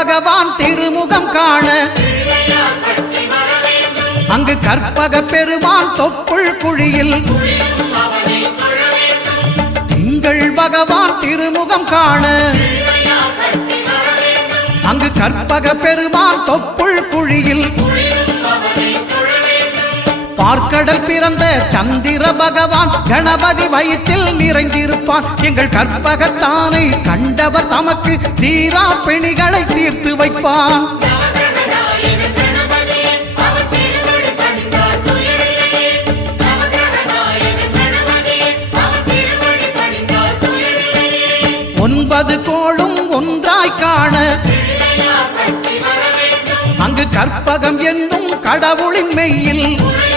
பகவான் திருமுகம் காண அங்கு கற்பக பெருமான் தொப்புள் குழியில் திங்கள் பகவான் திருமுகம் காண அங்கு கற்பக பெருமான் தொப்புள் குழியில் பார்க்கடல் பிறந்த சந்திர பகவான் கணபதி வயிற்றில் நிறைந்திருப்பான் எங்கள் கற்பகத்தானை கண்டவர் தமக்கு தீரா பிணிகளை தீர்த்து வைப்பான் ஒன்பது கோளும் ஒன்றாய் காண அங்கு கற்பகம் என்னும் கடவுளின் மெய்யில்